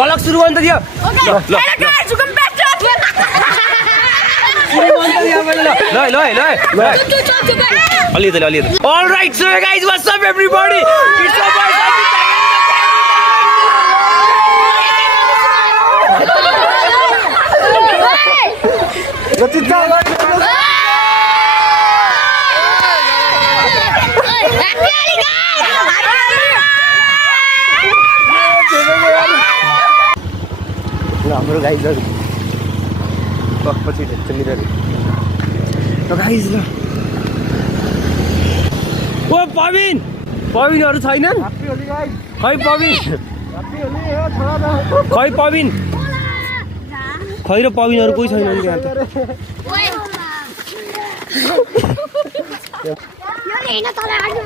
बलक सुरु गर्न त दियो All right, so guys, what's up everybody? It's your boy हाम्रो गाइजहरु पछि ढेच्छ मिरर त गाइज ल ओ पविनहरु छैनन् ह्यापी होली गाइज खै पविन ह्यापी होली हो छोरा खै पविन खै र पविनहरु कोही छैनन् त्यहाँ त यो हैन तल आजु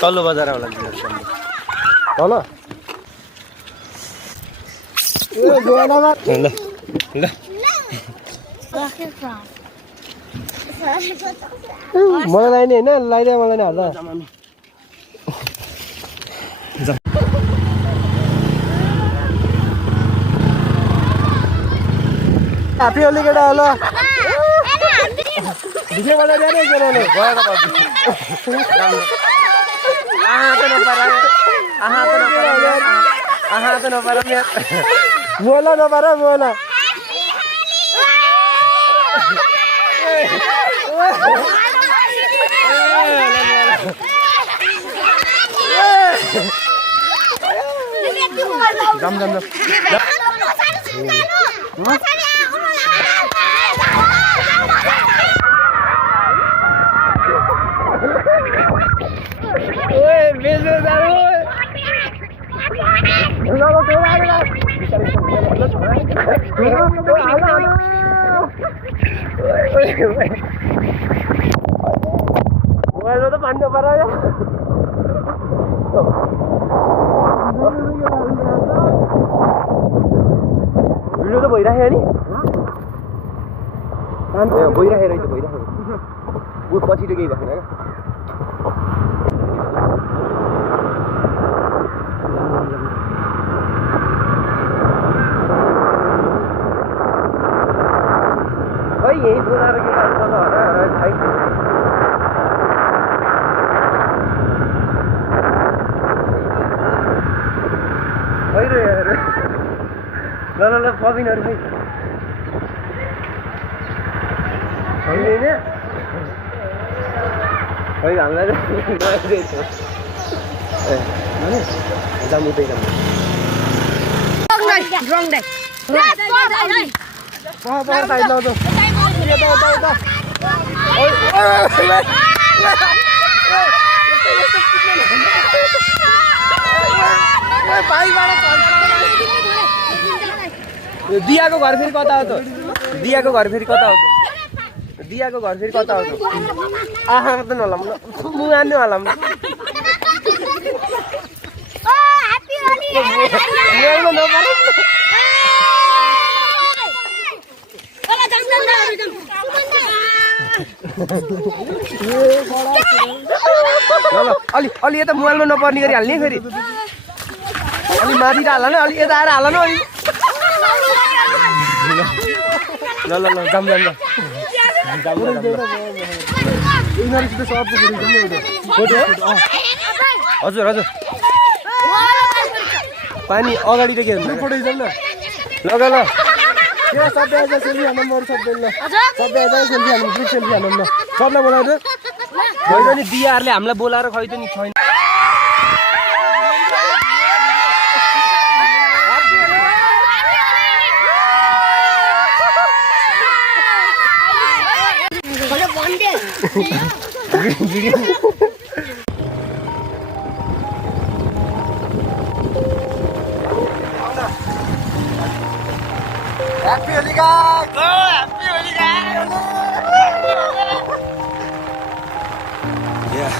तल्लो बजार होला तल ल ल मलाई लाइने हैन लाइदे मलाई नै हाल्दा ह्यापी होली केटा होला भिडियो बनाइ दिए नि केटाले गएर बाबु आहा त नपारा मोला नपारा मोला जम जम मोबाइलमा त पानी नपरायो भिडियो त भइराख्यो नि भइराखेर त भइराखेको ऊ पछि त केही भएन क्या यही बोलाएर के गर्छ ल ल पविनहरु खै हैन खै हामीलाई जामुदै जाम रङ दाइ टाइट लाउँछ दियाको घर फेरि कता हो त दियाको घर फेरि कता हो त दियाको घर फेरि कता हो त आहा त नलाम मुआन्नु हलाम ह्यापी होली अलि यता मोबाइलमा नपर्ने गरी हाल्ने फेरि अलि माथि हाल न अलि यता आएर हाल न अलि ल ल ल जाम जाम हजुर हजुर पानी अगाडि त के हुन्छ फोटो खिचौँ न लग ल सबै आएर सेल्फी हाल्नु म सबै ल सबै आएर सेल्फी हाल्नु ग्रुप सेल्फी हाल्नु ल सबलाई बोलाएर होइन नि दियाहरूले हामीलाई बोलाएर खै त नि छैन Happy Holi guys! Oh, happy Holi guys! Yeah.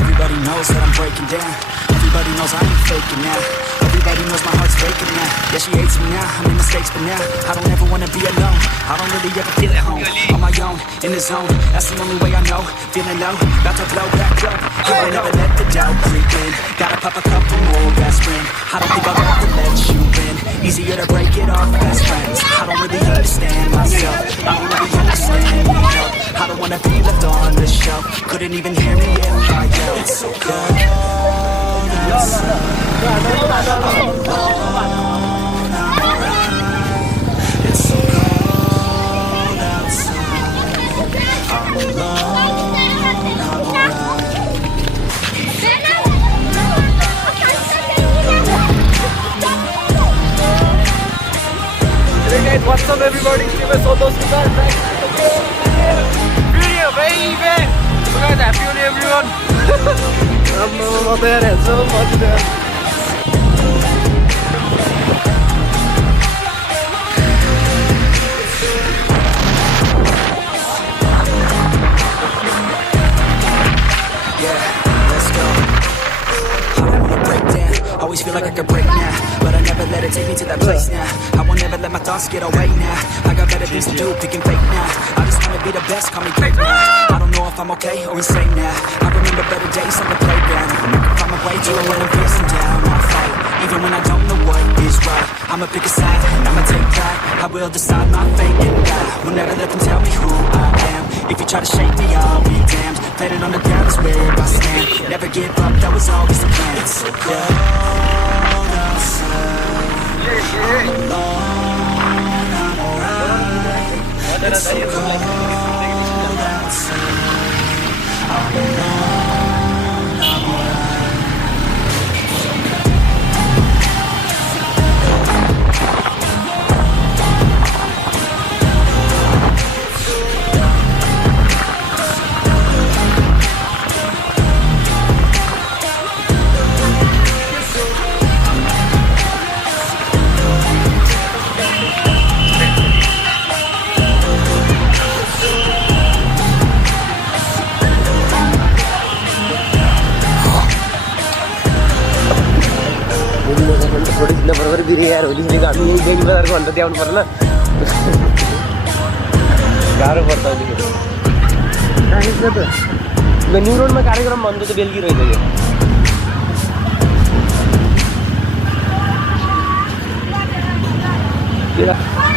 Everybody knows that I'm breaking down. Everybody knows I ain't faking now. Everybody Everybody knows my heart's faking now. Yeah, she hates me now, I made mistakes but now I don't ever wanna be alone. I don't really ever feel at home. On my own, in the zone, that's the only way I know. Feeling low, about to blow back up. I will never let the doubt creep in. Gotta pop a couple more aspirin. I don't think I'll ever let you in. Easier to break it off best friends. I don't really understand myself. I don't really understand your help. I don't wanna be left on the shelf. Couldn't even hear me if I yelled. It's so cold outside. I'm alone, I'm alright. It's so cold outside. I'm alone, I'm alright. Hey guys, what's up everybody? This is Santosh with our video, baby! So guys, happy Holi everyone! I'm not there, so much there. Yeah, let's go. I don't wanna break down. Always feel like I could break now, but I never let it take me to that place now. I won't never let my thoughts get away now. I got better things to do, picking fake now. I just wanna be the best, call me great now. I don't know if I'm okay or insane now. I remember better days on the playground. I can find my way to it when I'm feeling down. I fight, even when I don't know what is right. I'ma pick a side and I'ma take pride. I will decide my fate and die. Will never let them tell me who I am. If you try to shake me, I'll be damned. Planet on the ground is where I stand. Never give up, that was always the plan. It's so cold outside. I'm alone, I'm alright. It's so cold outside. I'm alone, I'm alright. बरोबर बिरी यार होली से गाडी baby बाजारको भन्दा त्यहाँ आउनु पर्दैन गाह्रो पर्छ अहिले कहाँ त न्यू रोडमा कार्यक्रम भन्दा त बेलुकी रहेछ यो